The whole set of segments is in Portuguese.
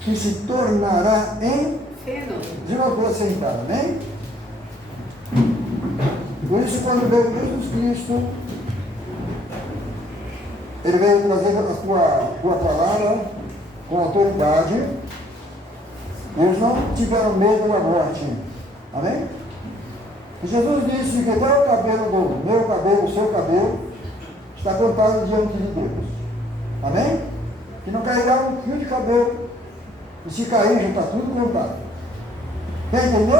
que se tornará em feno de uma placenta, amém? Por isso, quando veio Jesus Cristo, Ele veio trazer a tua palavra com autoridade. Eles não tiveram medo da morte, amém? E Jesus disse que até o cabelo do meu cabelo, o seu cabelo, está contado diante de Deus, amém? Que não cairá um fio de cabelo, e se cair já está tudo contado. Quer entender?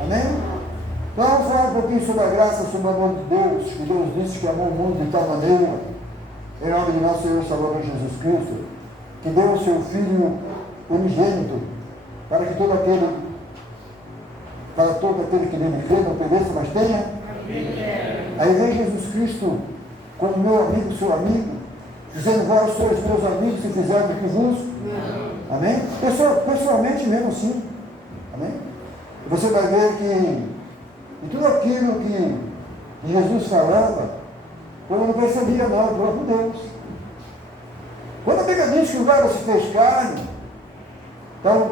Amém? Então vamos falar um pouquinho sobre a graça, sobre o amor de Deus, que Deus disse que amou o mundo de tal maneira, em nome de nosso Senhor e Salvador Jesus Cristo, que deu o seu Filho unigênito, para todo aquele que nele crê, não pereça, mas tenha. Aí vem Jesus Cristo como meu amigo, seu amigo, dizendo: vós sois meus amigos se fizerem o que vos. Amém? Pessoalmente mesmo assim. Amém? E você vai ver que e tudo aquilo que Jesus falava, eu não percebia não, o próprio Deus. Quando a Bíblia diz que o verbo se fez carne, então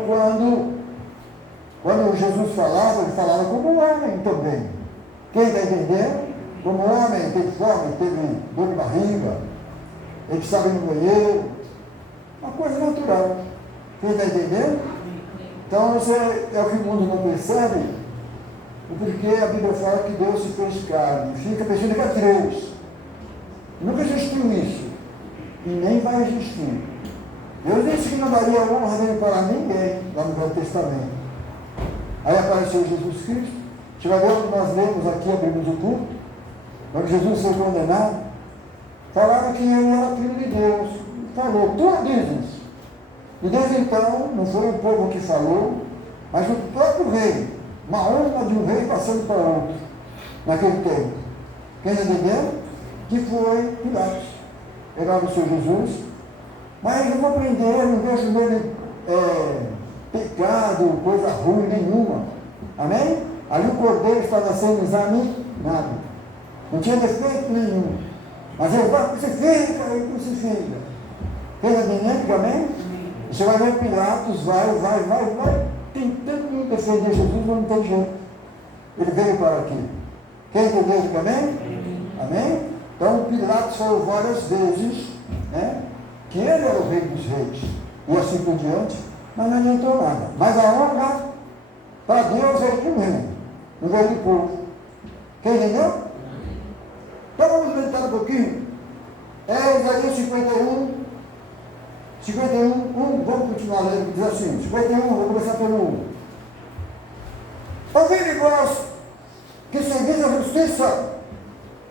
quando Jesus falava, ele falava como homem também. Quem está entendendo? Como homem, teve fome, teve dor de barriga, ele estava no banheiro, uma coisa natural. Quem está entendendo? Então é o que o mundo não percebe, porque a Bíblia fala que Deus se fez carne, fica pensando que é Deus. Nunca existiu isso, e nem vai existir. Deus disse que não daria honra nem para ninguém, lá no Velho Testamento. Aí apareceu Jesus Cristo, você vai ver onde nós lemos aqui, abrimos o culto, quando Jesus foi condenado, falava que ele era filho de Deus, falou, tu dizes. E desde então, não foi um povo que falou, mas o próprio rei, uma honra de um rei passando para outro, naquele tempo. Quem está entendendo? Que foi Pilatos. Pegava o Senhor Jesus, mas eu vou aprender, não vejo nele pecado, coisa ruim nenhuma. Amém? Ali o cordeiro estava sendo examinado. Não tinha defeito nenhum. Mas ele vai, crucifica, ele crucifica. Quem está entendendo? Amém? Você vai ver Pilatos, vai, tentando defender Jesus, mas não tem jeito. Ele veio para aqui. Quem entendeu? Amém? Amém? Então Pilatos falou várias vezes, né, que ele era o rei dos reis, e assim por diante, mas não adiantou nada. Mas a honra para Deus é de mim, não veio do povo. Quem entendeu? Então vamos meditar um pouquinho. Isaías 51, vamos continuar lendo, diz assim, 51, vou começar pelo 1. Ouvi vós que seguis a justiça,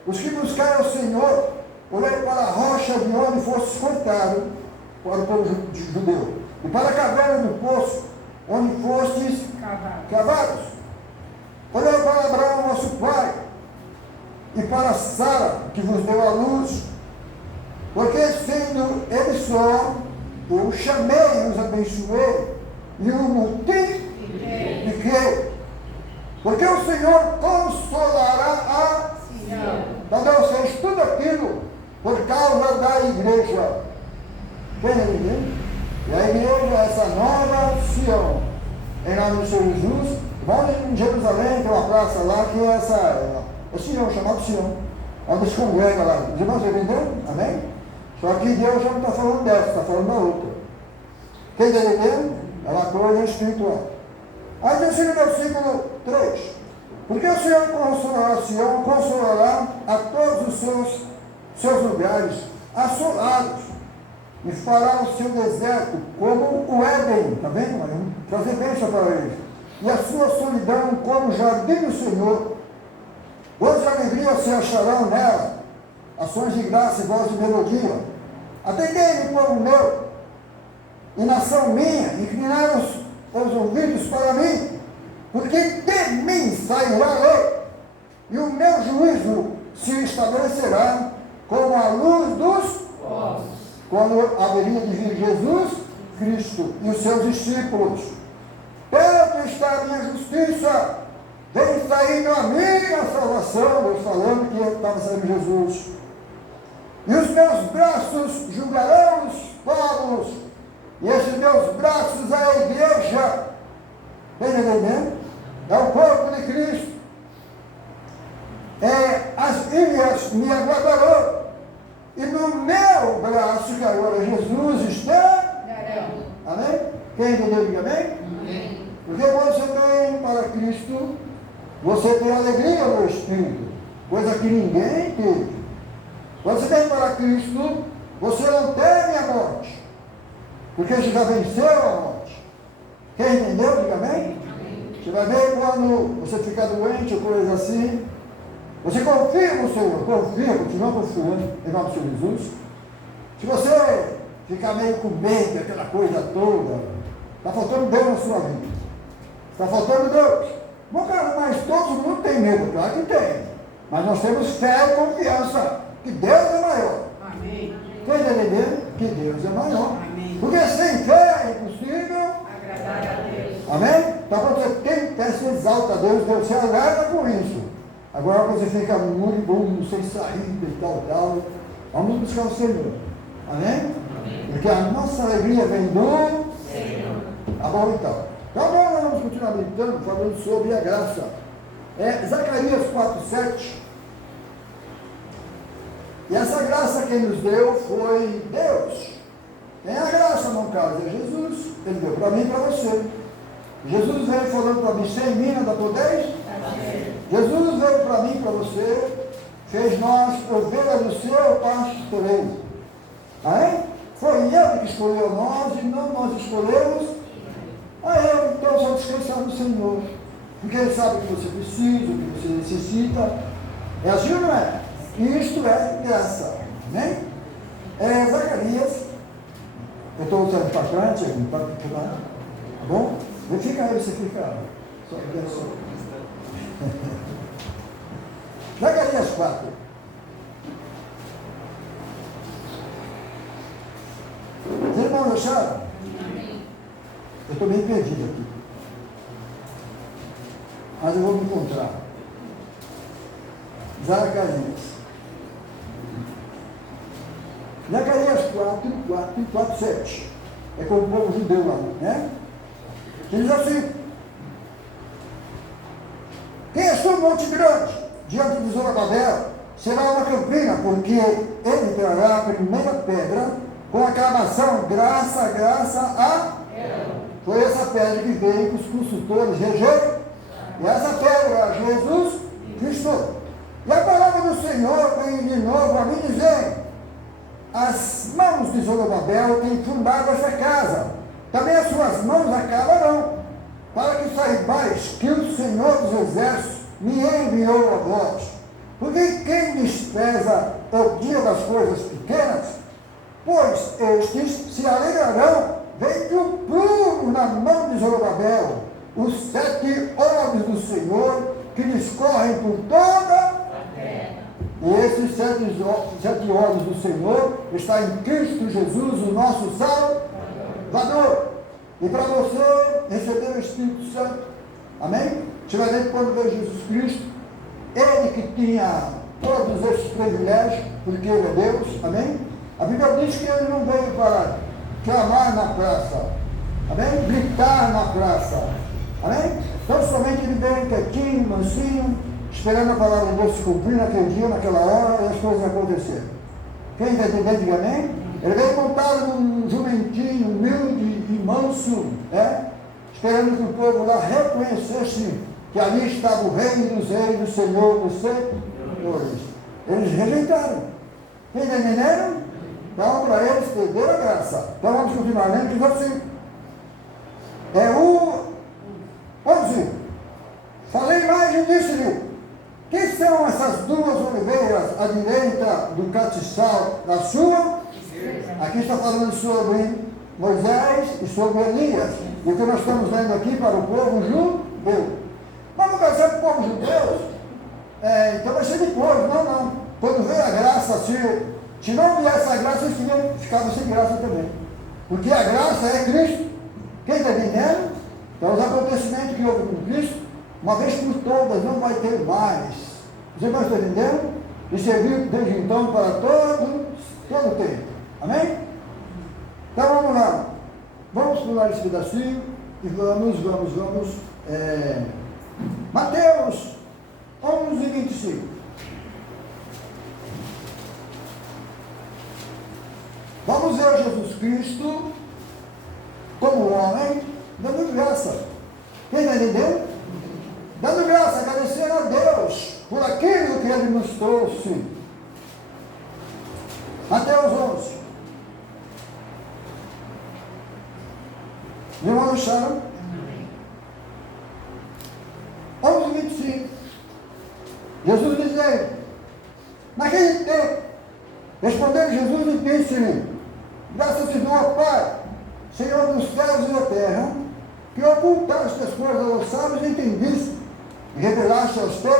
os que buscaram o Senhor, olhai para a rocha de onde fosse cortado, para o povo judeu, e para a caverna do poço, onde fostes cavados. Olhai para Abraão, vosso pai, e para Sara, que vos deu a luz, porque sendo ele só, eu o chamei, os abençoei, e o multipliquei. Porque o Senhor consolará a Sião. Então Deus fez tudo aquilo por causa da igreja. Entendeu? E a igreja é essa nova Sião. Em nome do Senhor Jesus. Vamos em Jerusalém, tem uma praça lá que é Sião, chamado Sião. Onde se congrega lá. Os irmãos entenderam? Amém? Só que Deus já não está falando dessa, está falando da outra. Quem está entendendo? É uma coisa espiritual. Aí diz assim no versículo 3. Porque o Senhor consolará Sião, consolará a todos os seus lugares assolados, e fará o seu deserto como o Éden, está vendo? Trazer bênção para eles. E a sua solidão como o jardim do Senhor. Voz de alegria se acharão nela, ações de graça e voz de melodia. Atendei-me, povo meu, e nação minha, inclinai os ouvidos para mim, porque de mim sairá a lei, e o meu juízo se estabelecerá como a luz dos povos, quando haveria de vir Jesus Cristo e os seus discípulos. Perto está a minha justiça, vem saindo a minha salvação. Deus falando que estava saindo Jesus. E os meus braços julgarão os povos, E esses meus braços é a igreja. Está entendendo? É o corpo de Cristo. As ilhas me aguardarão. E no meu braço, que agora Jesus está. Amém? Quem entendeu, diga amém? Amém. Porque quando você vem para Cristo, você tem alegria no Espírito, coisa que ninguém teve. Quando você vem para Cristo, você não teme a morte, porque você já venceu a morte. Quem entendeu, diga amém? Amém. Você vai ver quando você fica doente ou coisa assim, você confia no Senhor, continua confiando em nome do Senhor Jesus. Se você ficar meio com medo, aquela coisa toda, está faltando Deus na sua vida. Está faltando Deus. Bom, cara, mas todo mundo tem medo, claro que tem. Mas nós temos fé e confiança que Deus é maior. Amém. Quem está entendendo? Que Deus é maior. Amém. Porque sem fé é impossível agradar a Deus. Amém? Então quando você tem fé, se exalta a Deus, Deus se alegra com isso. Agora você fica moribundo, sem saída e tal. Vamos buscar o Senhor. Amém? Amém. Porque a nossa alegria vem do Senhor. Tá bom então. Então agora vamos continuar meditando, falando sobre a graça. Zacarias 4:7. E essa graça quem nos deu foi Deus. Tem a graça, não caso, é Jesus. Ele deu para mim e para você. Jesus veio falando para mim, sem mim nada podeis. Jesus veio para mim e para você, fez nós ovelhas do seu pastoreio. Amém? Foi Ele que escolheu nós e não nós escolhemos a Ele. Então só descansar no Senhor, porque Ele sabe o que você precisa, o que você necessita. É assim ou não é? E isto é graça. Amém? Zacarias, eu estou usando para frente, tá bom? Fica aí, você fica. Só. Zacarias 4. Os irmãos acharam? Eu estou meio perdido aqui. Mas eu vou me encontrar. Zacarias. Zacarias 4, 7. É com o povo judeu lá, né? Ele diz assim: quem é o monte grande diante de Zorobabel será uma campina, porque ele trará a primeira pedra com aclamação, graça, graça a foi essa pedra que veio que os consultores rejeitaram. E essa pedra é Jesus Cristo. E a palavra do Senhor vem de novo a mim dizendo: as mãos de Zorobabel têm fundado essa casa, também as suas mãos acabarão, para que saibais que o Senhor dos Exércitos me enviou a vós. Porque quem despreza o dia das coisas pequenas, pois estes se alegrarão, vendo o plumo na mão de Zorobabel, os 7 olhos do Senhor que discorrem por toda a terra. E esses 7 olhos do Senhor está em Cristo Jesus, o nosso Salvador. E para você receber o Espírito Santo, amém? Você vai ver que quando veio Jesus Cristo, Ele que tinha todos esses privilégios, porque Ele é Deus, amém? A Bíblia diz que Ele não veio para clamar na praça, amém? Gritar na praça, amém? Então somente Ele veio quietinho, mansinho, esperando a palavra de Deus se cumprir naquele dia, naquela hora, e as coisas acontecerem. Quem está entendendo, diga amém? Ele veio montado num jumentinho humilde e manso, esperando que o povo lá reconhecesse que ali estava o Rei dos Reis, o Senhor dos Senhores. Eles rejeitaram. Entenderam? Então, para eles perderam a graça. Então, vamos continuar lendo, que diz assim: o 11. Falei mais e disse-lhe: quem são essas 2 oliveiras à direita do catiçal da sua? Aqui está falando sobre Moisés e sobre Elias. E o que nós estamos lendo aqui para o povo judeu. Vamos pensar que o povo judeu, então vai ser depois. Não. Quando veio a graça, se não viesse a graça, eles ficavam sem graça também. Porque a graça é Cristo. Quem está entendendo? Então os acontecimentos que houve com Cristo, uma vez por todas, não vai ter mais. Você vai estar entendendo? E serviu desde então para todo o tempo. Amém? Então vamos lá. Vamos pular esse pedacinho e vamos. Mateus 11, 25. Vamos ver Jesus Cristo como homem, dando graça. Quem está entendendo? Dando graça, agradecendo a Deus por aquilo que Ele nos trouxe. Mateus 11. Meu irmão acharam? 11, 25. Jesus dizendo, naquele tempo, respondeu Jesus e disse-lhe, graças te dou, Pai, Senhor dos céus e da terra, que ocultaste as coisas aos sábios e entendiste, e revelaste aos teus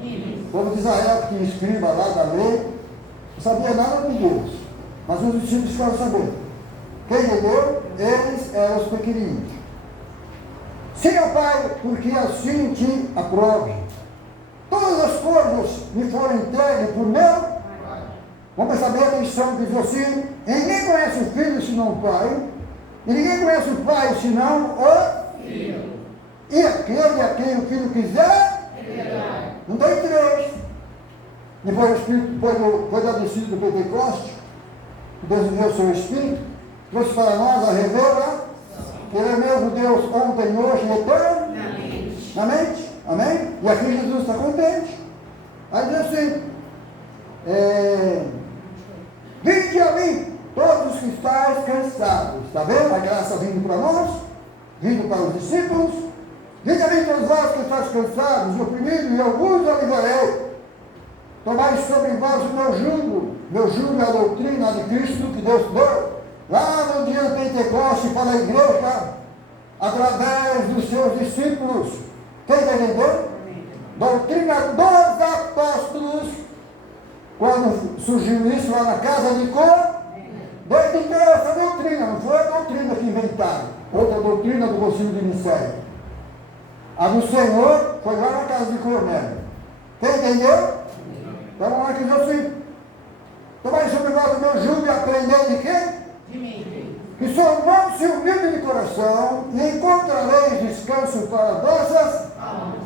que? Como de Israel, que tinha escriba lá da lei, não sabia nada de Deus, mas os discípulos ficaram sabendo. Quem entendeu? Eles eram os pequeninos. Sim, ó Pai, porque assim te aprove. Todas as coisas me foram entregues por meu. Vamos saber a lição que diz assim: ninguém conhece o Filho senão o Pai, e ninguém conhece o Pai senão o Filho. E aquele a quem o Filho quiser, não tem três. Depois o Espírito foi da descida do Pentecoste, Deus enviou o seu Espírito, trouxe para nós a revelação, que Ele é mesmo Deus ontem, hoje e eternamente. Amém? E aqui Jesus está contente. Aí diz assim, vinde a mim, todos os que estáis cansados. Está vendo a graça vindo para nós? Vindo para os discípulos. Vinde a mim todos vós que estáis cansados e oprimidos, e alguns aliviarei. Tomai sobre vós o meu jugo. Meu jugo é a doutrina de Cristo que Deus deu. Lá no dia do Pentecoste para a igreja, através dos seus discípulos. Quem está entendendo? Doutrina dos apóstolos. Quando surgiu isso lá na casa de Cor, Deus tem essa doutrina, não foi a doutrina que inventaram. Outra doutrina do Concílio de Nicéia. A do Senhor foi lá na casa de Cornélio. Quem entendeu? Então vamos lá que diz assim: tomai sobre vós o meu jugo e aprendei de quê? De mim. Que sou manso e humilde de coração, e encontrareis descanso para vossas almas.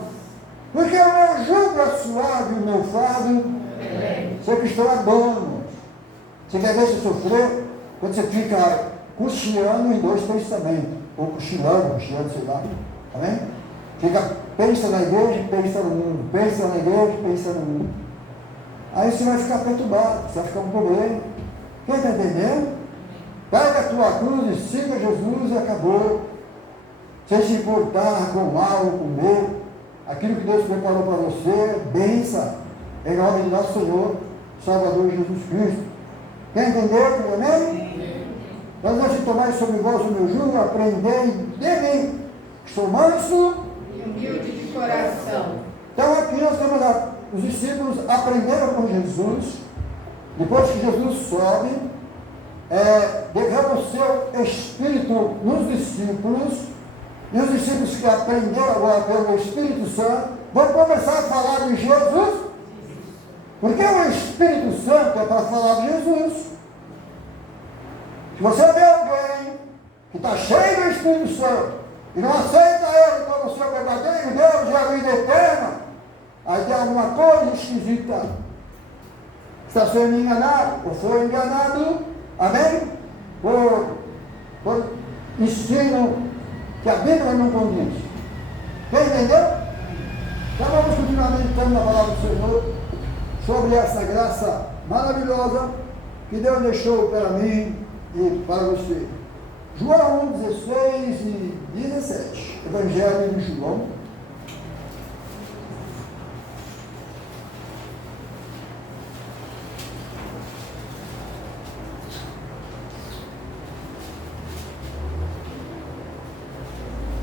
Porque o meu jugo é suave e o meu fardo. Você que está bom. Você quer ver se sofrer? Quando você fica cochilando em dois pensamentos. Ou cochilando, sei lá. Amém? Pensa na igreja, pensa no mundo. Pensa na igreja, pensa no mundo. Aí você vai ficar perturbado, você vai ficar com problema. Quem está entendendo? Pega a tua cruz e siga Jesus e acabou. Sem se importar com o mal ou com o medo. Aquilo que Deus preparou para você, bença. Em nome de nosso Senhor, Salvador Jesus Cristo. Quem entendeu? Amém? Mas antes de tomar sobre vós o meu jugo, aprendei de mim, que sou manso e humilde de coração. Então aqui nós temos os discípulos aprenderam com Jesus. Depois que Jesus sobe, derrama o seu Espírito nos discípulos, e os discípulos que aprenderam agora pelo Espírito Santo vão começar a falar de Jesus, porque o Espírito Santo é para falar de Jesus. Se você vê alguém que está cheio do Espírito Santo e não aceita Ele como seu verdadeiro Deus e a vida eterna, aí tem alguma coisa esquisita. Está sendo enganado ou foi enganado, amém? Por ensino que a Bíblia não condiz. Quem entendeu? Então vamos continuar meditando na palavra do Senhor sobre essa graça maravilhosa que Deus deixou para mim e para você. João 1, 16 e 17. Evangelho de João.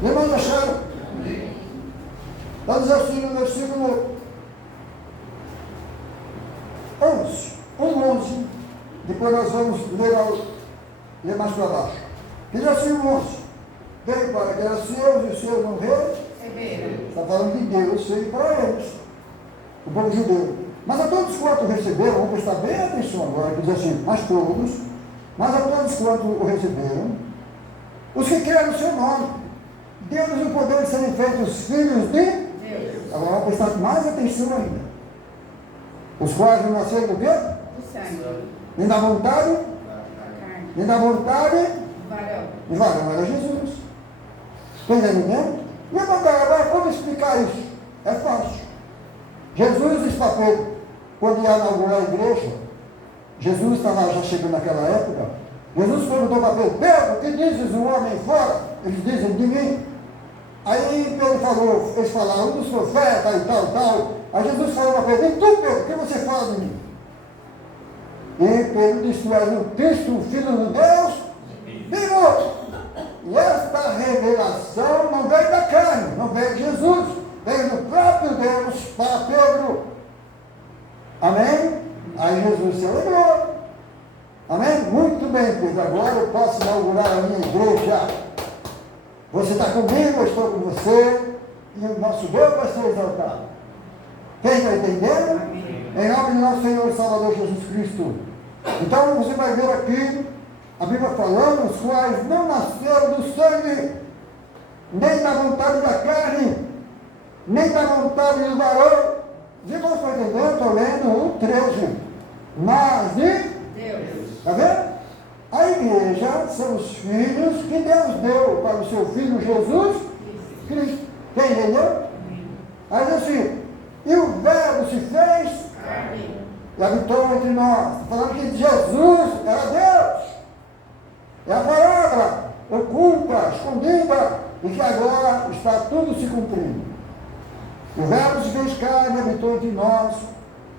Irmãos, acharam? Vamos assim no versículo 11. 11. Depois nós vamos ler mais para baixo. Diz assim o 11. Veio para que eram seus e os seus não receberam. Está falando de Deus, veio para eles. O povo judeu. Mas a todos quanto receberam, vamos prestar bem atenção agora, que diz assim, mas todos, mas a todos quanto o receberam, os que creram no seu nome. Deu-nos o poder de serem feitos filhos de Deus. Agora vamos prestar mais atenção ainda. Os quais não nasceram do quê? Do sangue. Nem da vontade, Carne. nem da vontade Varão. do varão, era Jesus. Está entendendo? E agora, como explicar isso? É fácil. Jesus disse para Pedro, quando ia inaugurar a igreja, Jesus estava já chegando naquela época, Jesus perguntou para Pedro, Pedro, o que dizes o homem fora? Eles dizem de mim. Aí Pedro falou, eles falaram, um dos profetas e tal. Aí Jesus falou para Pedro, e tu, Pedro, o que você fala de mim? E Pedro disse, tu és o Cristo, o Filho de Deus vivo. E esta revelação não veio da carne, não veio de Jesus, veio do próprio Deus para Pedro. Amém? Aí Jesus se alegrou. Amém? Muito bem, Pedro, agora eu posso inaugurar a minha igreja. Você está comigo, eu estou com você, e o nosso Deus vai ser exaltado. Quem está entendendo? Amém. Em nome de nosso Senhor e Salvador Jesus Cristo. Então você vai ver aqui a Bíblia falando, os quais não nasceram do sangue, nem da vontade da carne, nem da vontade do varão. Os irmãos estão entendendo? Estou lendo o 13. Mas de Deus. Está vendo? A igreja são os filhos que Deus deu para o seu Filho Jesus Cristo. Quem entendeu? Aí diz assim, e o Verbo se fez Carne. e habitou entre nós. Está falando que Jesus era Deus. É a palavra oculta, escondida, e que agora está tudo se cumprindo. O Verbo se fez carne e habitou entre nós,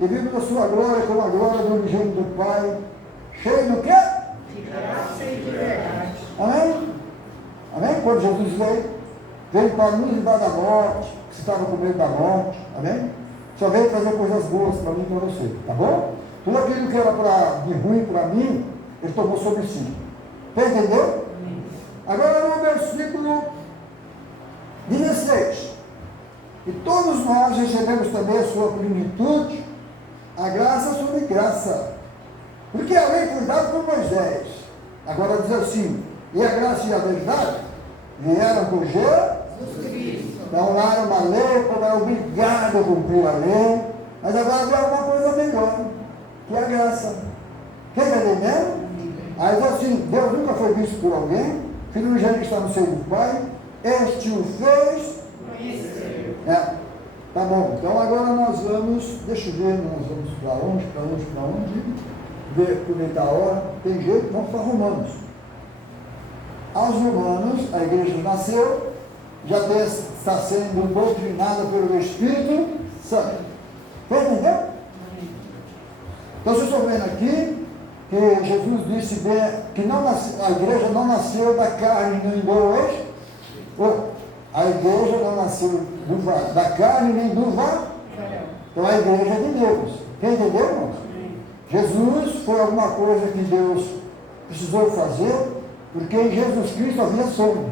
e vimos a sua glória como a glória do unigênito do Pai, cheio do quê? De graça e de verdade. Amém? Amém? Quando Jesus veio para nos livrar da morte, que se estava com medo da morte, amém? Só veio trazer coisas boas para mim e para você, tá bom? Tudo aquilo que era de ruim para mim, ele tomou sobre si. Você entendeu? Agora no versículo 16. E todos nós recebemos também a sua plenitude, a graça sobre graça. Porque a lei foi dada por Moisés. Agora diz assim, e a graça e a verdade vieram por Jesus Cristo. Então lá era uma lei, como era obrigado a cumprir a lei, mas agora vem alguma coisa melhor, que é a graça. Quem está entendendo? Aí diz assim, Deus nunca foi visto por alguém, Filho unigênito está no seio do Pai, este o fez Conhecer. Tá bom, então agora nós vamos, deixa eu ver, nós vamos para onde, ver por dentro da hora, tem jeito, vamos para Romanos. Aos Romanos, a igreja nasceu, já está sendo doutrinada pelo Espírito Santo. Entendeu? Então vocês estão vendo aqui que Jesus disse que a igreja não nasceu da carne nem do a igreja não nasceu da carne nem do varão. Então a igreja é de Deus. Quem entendeu, irmãos? Jesus foi alguma coisa que Deus precisou fazer, porque em Jesus Cristo havia sangue.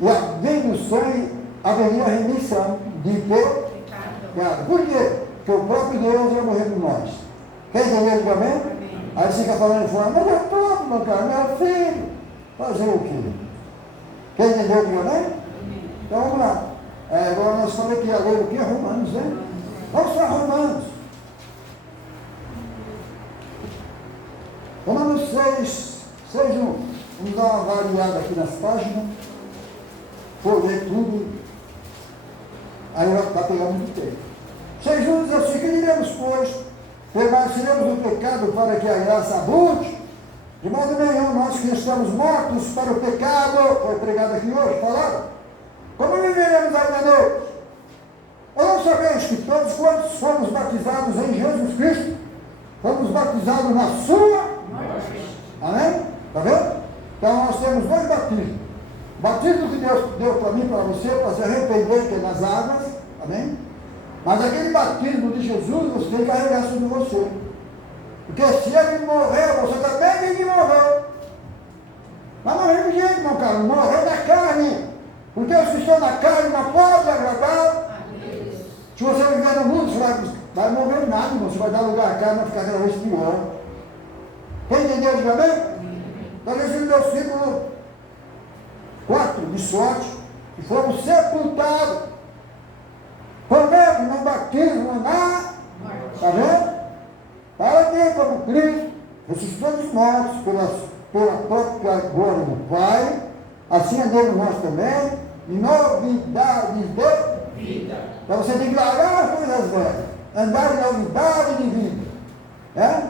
E além do sangue haveria remissão de pecado. Por quê? Porque o próprio Deus ia morrer por nós. Quem entendeu isso também? Aí você fica falando fora, mas eu estou, meu cara, meu filho. Fazer o quê? Quem entendeu isso também? Então vamos lá. Agora nós falamos aqui a lei do que? Romanos, né? Vamos para Romanos. Romanos 6, 1. Vamos dar uma variada aqui nas páginas. For ler tudo. Aí vai pegar muito tempo. 6:1 diz assim, que diremos, pois, permaneceremos no pecado para que a graça abunde? De modo nenhum, nós que estamos mortos para o pecado, foi pregado aqui hoje, falaram, como viveremos ainda nele? Ou não sabeis que todos quantos fomos batizados em Jesus Cristo, fomos batizados na sua morte? Amém? Está vendo? Então nós temos dois batismos. Batismo que Deus deu para mim, para você, para se arrepender, que é nas águas, amém? Mas aquele batismo de Jesus, você tem que carregar sobre você. Porque se ele morreu, você também tem que morrer. Mas morrer de jeito, meu caro, morrer na carne. Porque os que estão na carne não podem agradar. Se você viver no mundo, você vai morrer nada, irmão. Você vai dar lugar à carne, vai ficar cada vez pior. Quem entendeu isso também? Então, esse versículo de sorte que fomos sepultados com ele no batismo na, está vendo? Para que, como Cristo ressuscitou dos mortos pela própria glória do Pai, assim andemos nós também, em novidade de vida. Para você declarar as coisas velhas, andar em novidade de vida. É?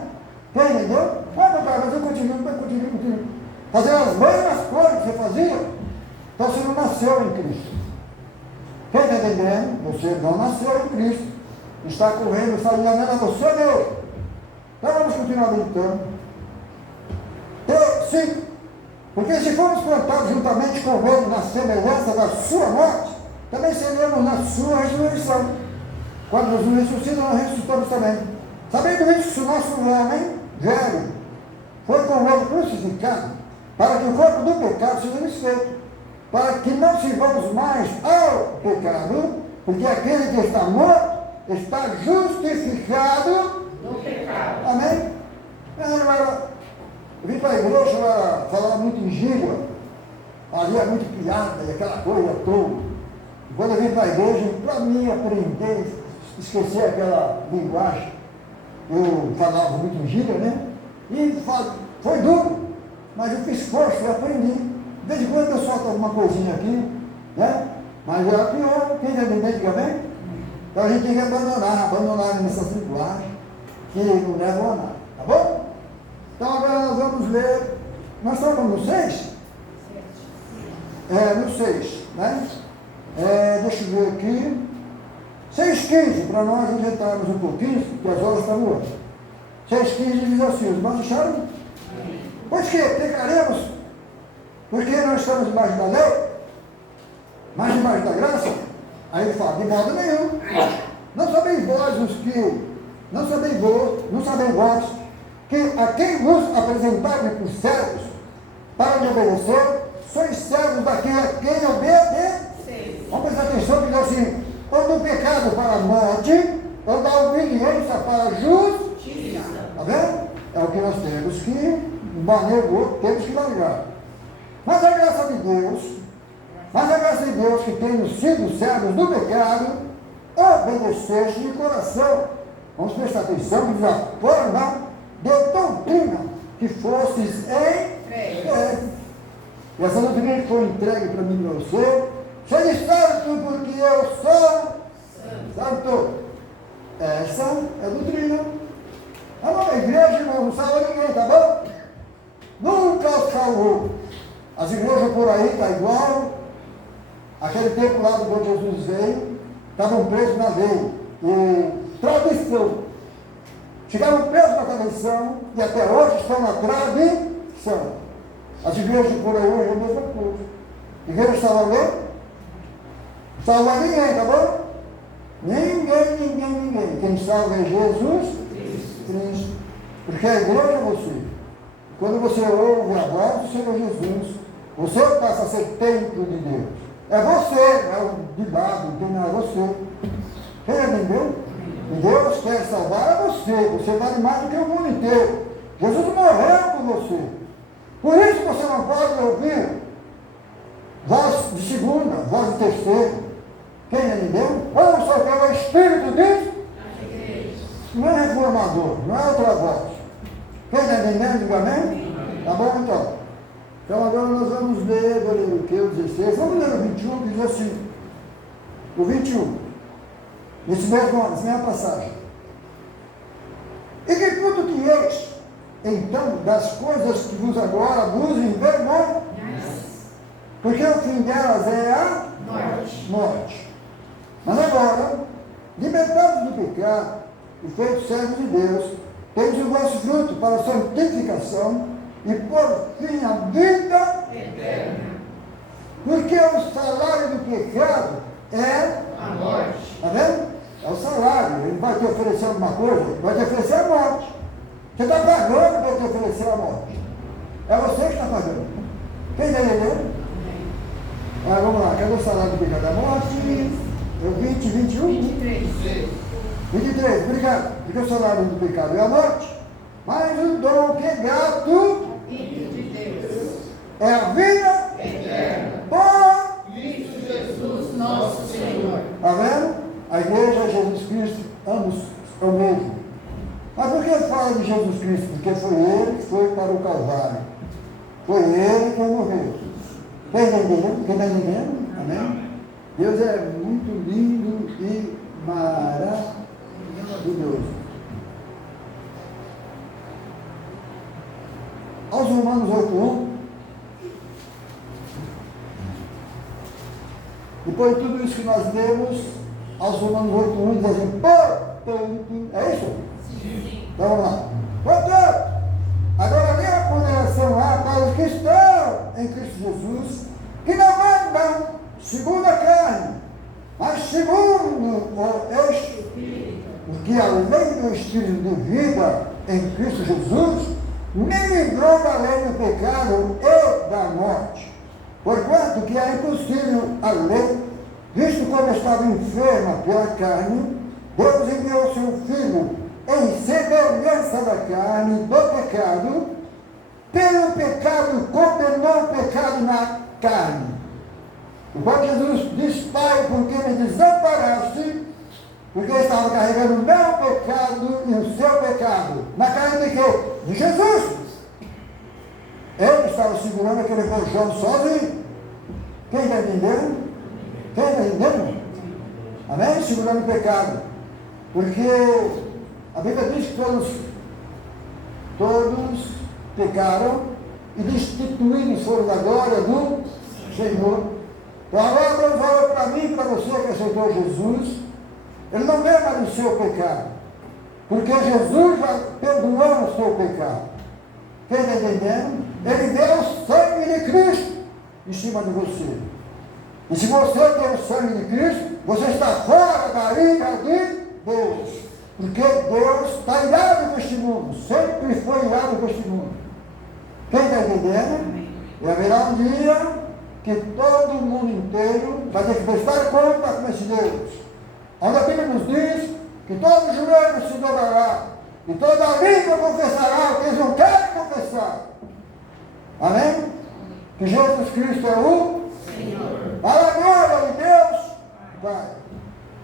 Quem entendeu? Mas eu continuo. Fazer as mesmas coisas que você fazia, então você não nasceu em Cristo. Quem está entendendo? Você não nasceu em Cristo. Está correndo, está enganando a você mesmo. Então vamos continuar meditando. 5. Porque se formos plantados juntamente com ele na semelhança da sua morte, também seremos na sua ressurreição. Quando Jesus ressuscita, nós ressuscitamos também. Sabendo isso, o nosso homem velho foi com ele crucificado, para que o corpo do pecado seja desfeito, para que não sirvamos mais ao pecado, porque aquele que está morto está justificado no pecado. Amém? Eu vim para a igreja, ela falava muito em gíria, havia muito piada e aquela coisa toda. E quando eu vim para a igreja, para mim aprender, esquecer aquela linguagem, eu falava muito em gíria, né? E foi duro, mas eu fiz força, eu aprendi. De vez em quando eu solto alguma coisinha aqui, né? Mas era pior, quem já entendeu antigamente? Então a gente tem que abandonar essas linguagens que não levam a nada, tá bom? Então agora nós vamos ler, nós estamos no 6? No 6, né? Deixa eu ver aqui. 6,15, para nós adiantarmos um pouquinho, porque as horas estão voando. 6,15 diz assim, os irmãos acharam? Pois que pecaremos, porque nós estamos debaixo da lei, mas debaixo da graça. Aí ele fala, de modo nenhum. Não sabeis vós que a quem vos apresentai por servos para lhe obedecer, sois servos daquele a quem obedece. Vamos prestar atenção que diz assim, ou do pecado para a morte, ou da obediência para a justiça. Está vendo? É o que nós temos que, de maneira ou outra, temos que largar. Mas a graça de Deus que temos sido servos do pecado, obedeceste de coração. Vamos prestar atenção que diz a forma de doutrina que fostes entregue. E essa doutrina que foi entregue para mim e para você, seja santo porque eu sou santo. Essa é a doutrina. A igreja, irmão, não salva ninguém, tá bom? Nunca salvou. As igrejas por aí estão igual. Aquele tempo lá do quando Jesus veio, estavam presos na lei. E tradição. Ficaram presos na tradição e até hoje estão na tradição. As igrejas por aí hoje é a mesma coisa. Igreja salva alguém? Salva ninguém, tá bom? Ninguém. Quem salva é Jesus Cristo. Porque a igreja é você. Quando você ouve a voz do Senhor Jesus, você passa a ser templo de Deus. É você, é o de lado, não é você. Você entendeu? E Deus quer salvar você. Você vale mais do que o mundo inteiro. Jesus morreu por você. Por isso você não pode ouvir voz de segunda, voz de terceira. Quem entendeu? Ou só que é o Espírito de não é reformador, não é outra voz. Quem está entendendo? Diga amém? Tá bom então? Então agora nós vamos ler, vou ler o que? O 16. Vamos ler o 21, que diz assim. O 21. Nessa mesma passagem. E que fruto tinhais, então, das coisas que vos agora vos envergonham? Porque o fim delas é a morte. Mas agora, libertados do pecado e feitos servos de Deus, temos o vosso fruto para a santificação e por fim a vida eterna. Porque o salário do pecado é a morte. Está vendo? É o salário. Ele vai te oferecer alguma coisa, vai te oferecer a morte. Você está pagando para te oferecer a morte. É você que está pagando. Quem está entendendo? Vamos lá, cadê o salário do pecado? A morte. 20, 21? 23, obrigado. Porque o salário do pecado é a morte, mas o dom que é grato é a vida eterna. igreja é Jesus Cristo, ambos é o mesmo. Mas por que fala de Jesus Cristo? Porque foi ele que foi para o Calvário. Foi ele que morreu. Quem está entendendo? Quem está entendendo? Amém? Deus é muito lindo e maravilhoso. Aos Romanos 8:1, depois de tudo isso que nós lemos, aos Romanos 8:1 diz assim, portanto, é isso? Sim. Então vamos lá. Portanto, agora nenhuma condenação há para os que estão em Cristo Jesus, que não andam segundo a carne, mas segundo o Espírito. Porque além do Espírito de vida em Cristo Jesus, me livrou da lei do pecado e da morte. Porquanto que é impossível a lei, visto como estava enferma pela carne, Deus enviou seu Filho em semelhança da carne do pecado, pelo pecado condenou o pecado na carne. Enquanto Jesus diz, Pai, porque me desamparaste, porque estava carregando o meu pecado e o seu pecado. Na carne de quê? De Jesus. Ele estava segurando aquele colchão sozinho. Quem está entendendo? Quem está entendendo? Amém? Segurando o pecado. Porque a Bíblia diz que todos pecaram e destituídos foram da glória do Senhor. Então agora Deus falou para mim e para você que aceitou Jesus, Ele não lembra do seu pecado, porque Jesus já perdoou o seu pecado. Quem está entendendo? Ele deu o sangue de Cristo em cima de você. E se você tem o sangue de Cristo, você está fora da ira de Deus. Porque Deus está irado com este mundo, sempre foi irado com este mundo. Quem está entendendo? E haverá um dia que todo o mundo inteiro vai ter que prestar conta com esse Deus. Onde a Bíblia nos diz que todo joelho se dobrará e toda língua confessará o que eles não querem confessar. Amém? Que Jesus Cristo é o Senhor. Para a glória de Deus, Pai.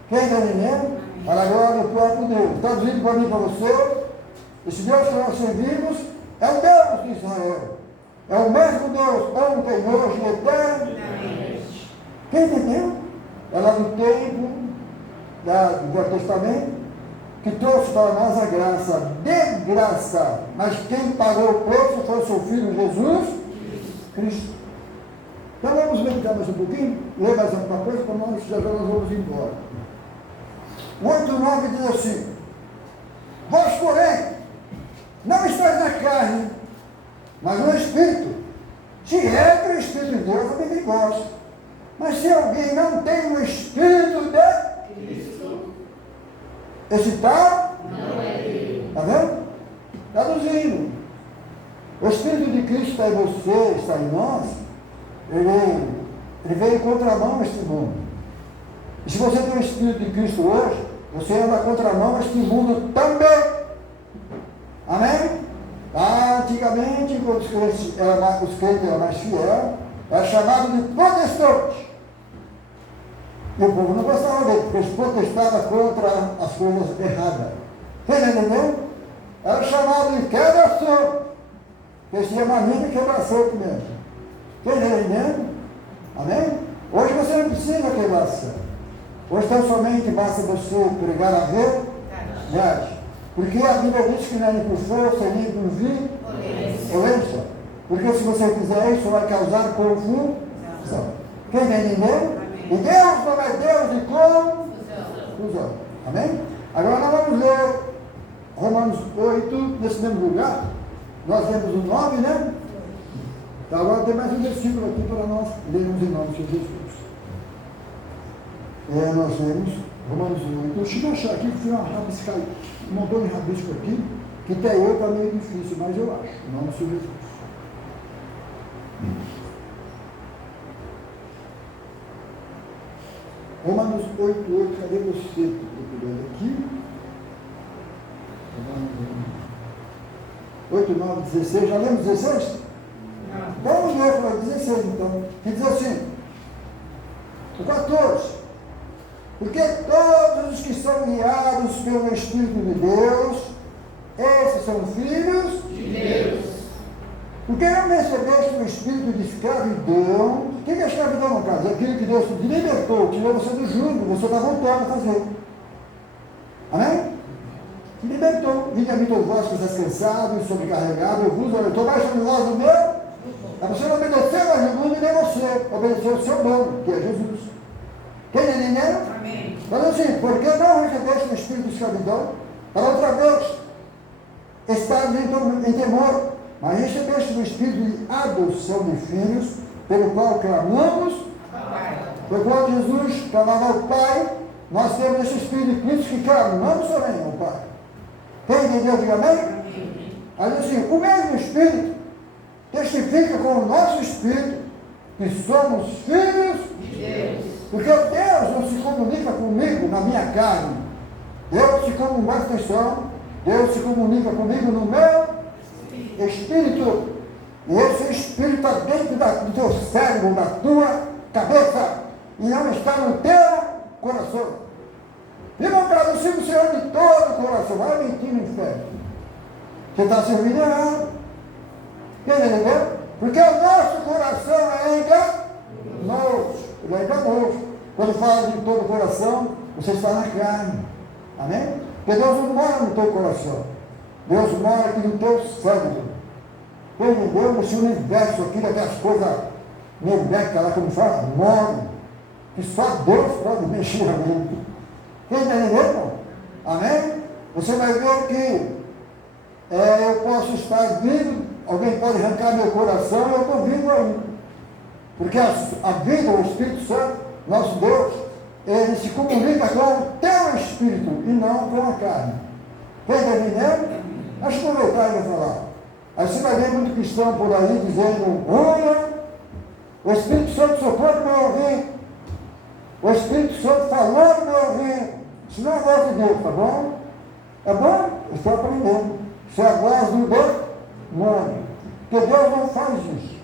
Quem está entendendo? Para a glória do próprio Deus. Traduzindo para mim e para você, esse Deus que nós servimos é o Deus de Israel. É o mesmo Deus, ontem, hoje e eternamente. Quem entendeu? É lá no tempo do Velho Testamento, que trouxe para nós a graça, de graça. Mas quem pagou o preço foi o seu Filho Jesus Cristo. Então vamos meditar mais um pouquinho, ler mais alguma coisa, para nós já vamos embora. O 8:9 diz assim, vós, porém, não estáis na carne, mas no Espírito. Se é que o Espírito de Deus habita em vós. Mas se alguém não tem o Espírito de Cristo, esse tal não é dele. Está vendo? Traduzindo. O Espírito de Cristo está em você, está em nós. Ele veio em contramão neste mundo. E se você tem o Espírito de Cristo hoje, você anda contramão neste mundo também. Amém? Antigamente, quando os crentes eram mais fiéis, era chamado de protestante. E o povo não gostava dele, porque eles protestavam contra as coisas erradas. Quem entendeu? Era chamado de quebra-santo. Porque tinha mania de quebra-santo mesmo. Quem está entendendo? Amém? Hoje você não precisa quebrar-santo. Hoje tão somente basta você pregar a verdade. Porque a Bíblia diz que não é nem por força, nem por violência. Porque se você fizer isso, vai causar confusão. Quem está entendendo? E Deus não é Deus de confusão. Amém? Agora nós vamos ler Romanos 8, nesse mesmo lugar. Nós lemos o 9, né? Então agora tem mais um versículo aqui para nós lermos em nome de Jesus. Nós lemos Romanos 8. Deixa eu achar aqui que foi uma rabiscada, um montão de rabisco aqui, que até eu está meio difícil, mas eu acho. Em nome de Jesus. Romanos 8, cadê você? Procurando aqui. 8, 9, 16. Já lemos 16? Não. Vamos ler para 16 então. Que diz assim, o 14. Porque todos os que são guiados pelo Espírito de Deus, esses são filhos de Deus. Porque não recebeste o espírito de escravidão. O que é escravidão, no caso? É aquilo que Deus te libertou, tirou você do jugo, você está voltando a fazer. Amém? Te libertou. Vinde a mim todos vós que estáis cansados e sobrecarregados, eu vos orientou mais sobre nós o meu. Mas você não obedeceu a Jesus, nem você. Obedeceu o seu dono, que é Jesus. Quem é entendendo? Amém. Mas assim, por que não recebeste o espírito de escravidão? Para outra vez, estarmos em temor, mas recebeste o espírito de adoção de filhos, pelo qual clamamos, por qual Jesus clamava ao Pai, nós temos esse espírito de Cristo que clamamos também ao Pai. Quem entendeu? Diga amém? Mas assim, o mesmo espírito testifica com o nosso espírito que somos filhos De Deus. porque Deus não se comunica comigo na minha carne. Deus se comunica, atenção, Deus se comunica comigo no meu espírito. E esse espírito está dentro do teu cérebro, da tua cabeça, e não está no teu coração. Irmão, traduzir o Senhor de todo o coração, vai mentir no inferno. Você está servindo errado. Entendeu? Porque o nosso coração é enganoso. Ele é enganoso. Quando fala de todo o coração, você está na carne. Amém? Porque Deus não mora no teu coração. Deus mora aqui no teu cérebro. Entendeu? Nesse universo aqui, daquelas coisas nebeca lá, como fala, mole, que só Deus pode mexer ali. Quem está entendendo, irmão? Amém? Você vai ver que eu posso estar vivo, alguém pode arrancar meu coração e eu estou vivo ainda. Porque a vida, o Espírito Santo, nosso Deus, ele se comunica com o teu espírito e não com a carne. Quem está entendendo? Deixa eu aproveitar e vou falar. Aí você vai ver muito cristão por aí dizendo, olha, o Espírito Santo soprou no meu ouvido, o Espírito Santo falou no meu ouvido. Isso não é a voz de Deus, tá bom? É bom? Eu estou aprendendo. Isso é a voz do demônio. Porque Deus não faz isso.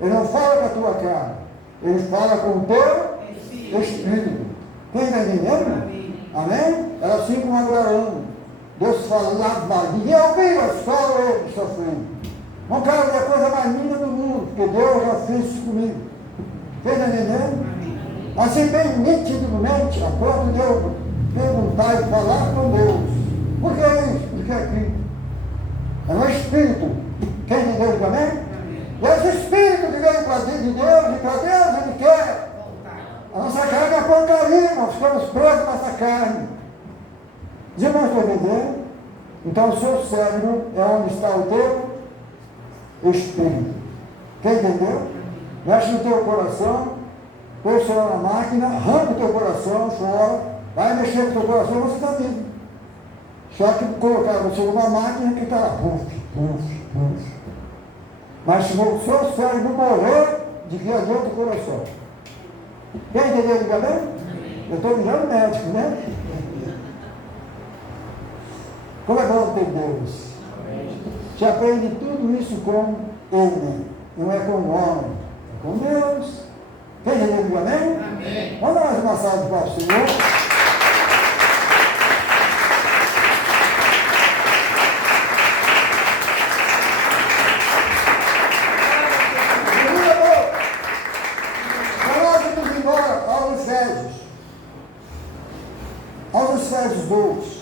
Ele não fala com a tua carne. Ele fala com o teu espírito. Quem está entendendo? Amém? Era assim como Abraão. Deus falava, ninguém ouvia, só ele sofrendo. Não quero ver a coisa mais linda do mundo, porque Deus já fez isso comigo. Quem está entendendo? Assim, bem nitidamente, a ponto de eu perguntar e falar com Deus. Por que é isso? Porque é aqui. É um espírito. Quem entendeu também? E esse espírito que veio para dentro de Deus, e para Deus ele quer. A nossa carne é porcaria, nós ficamos presos nessa carne. Os irmãos estão entendendo? Então o seu cérebro é onde está o teu espírito. Quem entendeu? Mexe no teu coração, põe o Senhor na máquina, arranca o teu coração fora, vai mexer com o teu coração e você está vivo. Só que colocaram você numa máquina que está lá, puf, puf, puf. Mas se o seu cérebro morrer, de que adianta o coração? Quem entendeu? Diga bem? Eu estou virando médico, né? Como é bom ter Deus. Você aprende tudo isso com Ele, não é com o homem, é com Deus. Quem entendeu? Diga bem? Amém. Vamos dar mais uma salva para o Senhor. Aos Efésios 2.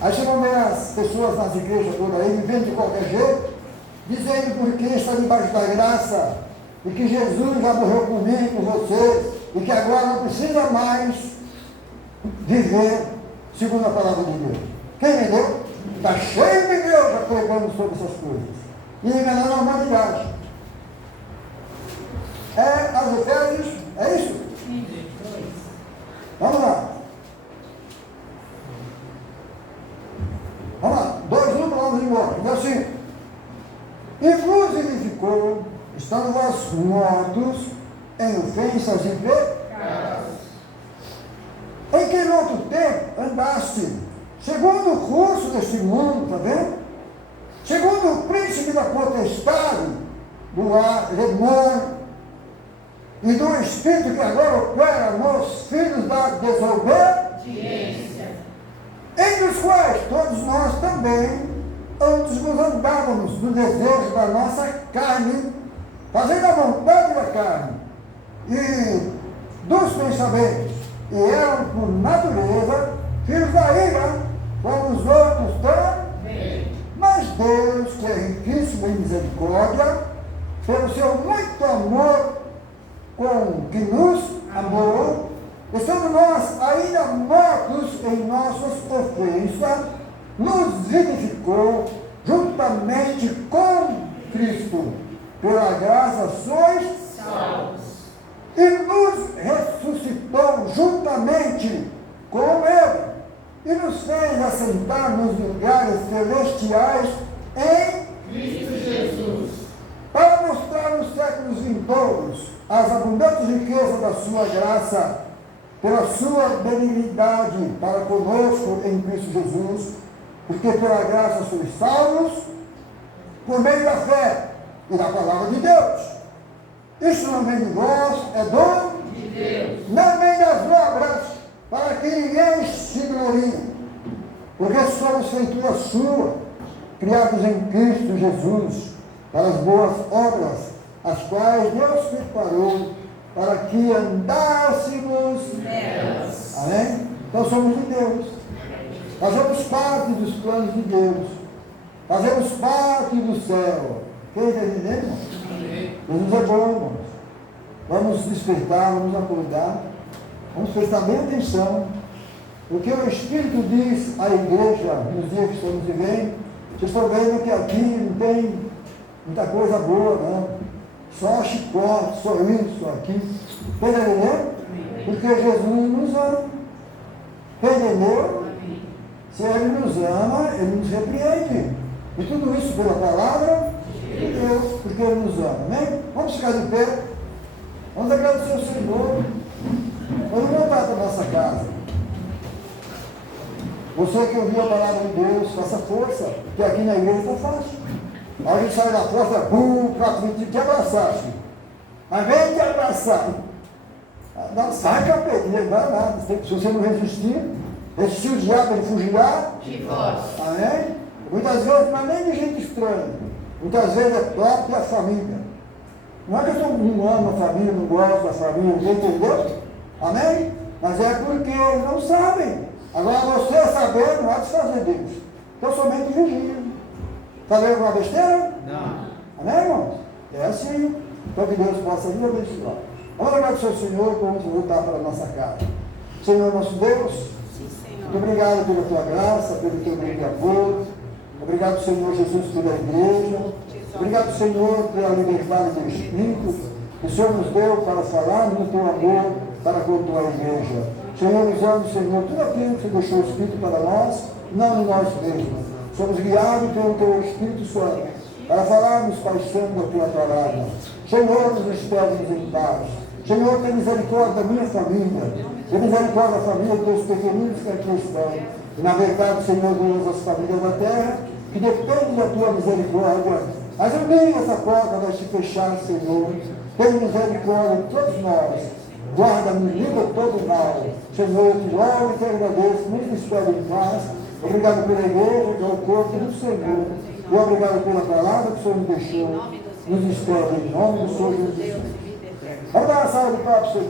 Aí você vai ver as pessoas nas igrejas por aí, vivendo de qualquer jeito, dizendo porque está debaixo da graça, e que Jesus já morreu por mim, por você, e que agora não precisa mais viver segundo a palavra de Deus. Quem entendeu? Está cheio de Deus já pregando sobre essas coisas. E enganando a humanidade. Aos Efésios, é isso? Vamos lá. Vamos lá. 2:1, vamos embora. Diz assim. E vos vivificou, estando vós mortos em ofensas e pecados, em que no outro tempo andaste, segundo o curso deste mundo, está vendo? Segundo o príncipe da potestade do ar, demônio, e do Espírito que agora opera nos filhos da desobediência, entre os quais todos nós também antes nos andávamos no desejo da nossa carne, fazendo a vontade da carne e dos pensamentos, e eram por natureza filhos da ira, como os outros também. Mas Deus, que é riquíssimo em misericórdia, pelo seu muito amor com que nos amou, estando nós ainda mortos em nossas ofensas, nos vivificou juntamente com Cristo. Pela graça sois salvos. E nos ressuscitou juntamente com Ele, e nos fez assentar nos lugares celestiais em Cristo Jesus, para mostrar nos séculos vindouros as abundantes riquezas da sua graça, pela sua benignidade para conosco em Cristo Jesus, porque pela graça sois salvos, por meio da fé e da palavra de Deus. Isso não vem de vós, é dom de Deus, não vem das obras, para que ninguém se glorie, porque somos feitura sua, criados em Cristo Jesus, para as boas obras, as quais Deus preparou para que andássemos nelas. Amém? Então somos de Deus. Fazemos parte dos planos de Deus. Fazemos parte do céu. Quem está entendendo? Jesus é bom, irmãos. Vamos despertar, vamos acordar. Vamos prestar bem atenção. Porque o Espírito diz à igreja, nos dias que estamos vivendo, vocês estão vendo que aqui não tem muita coisa boa, não. Só chicote, só isso, aqui. Entendeu? Porque Jesus nos ama. Entendeu? Se Ele nos ama, Ele nos repreende. E tudo isso pela palavra de Deus, porque Ele nos ama. Amém? Vamos ficar de pé. Vamos agradecer ao Senhor. Vamos voltar para a nossa casa. Você que ouviu a palavra de Deus, faça força, porque aqui na igreja está fácil. A gente sai da força, para te abraçar, filho. Mas vem te abraçar. Não sai, capeta, não vai nada. Se você não resistir o diabo, ele fugirá de vós. Amém? Muitas vezes não é nem de gente estranha. Muitas vezes é própria família. Não é que eu não amo a família, não gosto da família, entendeu? Amém? Mas é porque eles não sabem. Agora você saber não há de fazer Deus. Então somente vigia. Falei alguma besteira? Não. Amém, irmãos? É assim. Então que Deus possa nos abençoar. Vamos agradecer ao Senhor, vamos voltar para a nossa casa. Senhor nosso Deus, muito obrigado pela tua graça, pelo teu grande amor. Obrigado, Senhor Jesus, pela igreja. Obrigado, Senhor, pela liberdade do Espírito que o Senhor nos deu para falar no teu amor para com a tua igreja. Senhor, usando, Senhor, tudo aquilo que você deixou escrito para nós, não em nós mesmos. Somos guiados pelo teu Espírito Santo para falarmos, Pai Santo, da tua palavra. Senhor, nos despede-nos em paz. Senhor, tem misericórdia da minha família. Tem misericórdia da família dos teus pequeninos que aqui estão. E, na verdade, Senhor, Deus, as famílias da terra, que dependem da tua misericórdia. Mas um dia essa porta vai se fechar, Senhor. Tem misericórdia de todos nós. Guarda-me, livra todo mal. Senhor, eu te louvo e te agradeço. Nos despede em paz. Obrigado pela igreja, que é o corpo do Senhor. E obrigado pela palavra que o Senhor me deixou. Nos despede em nome do Senhor Jesus. Vamos dar uma salva de palmas, Senhor.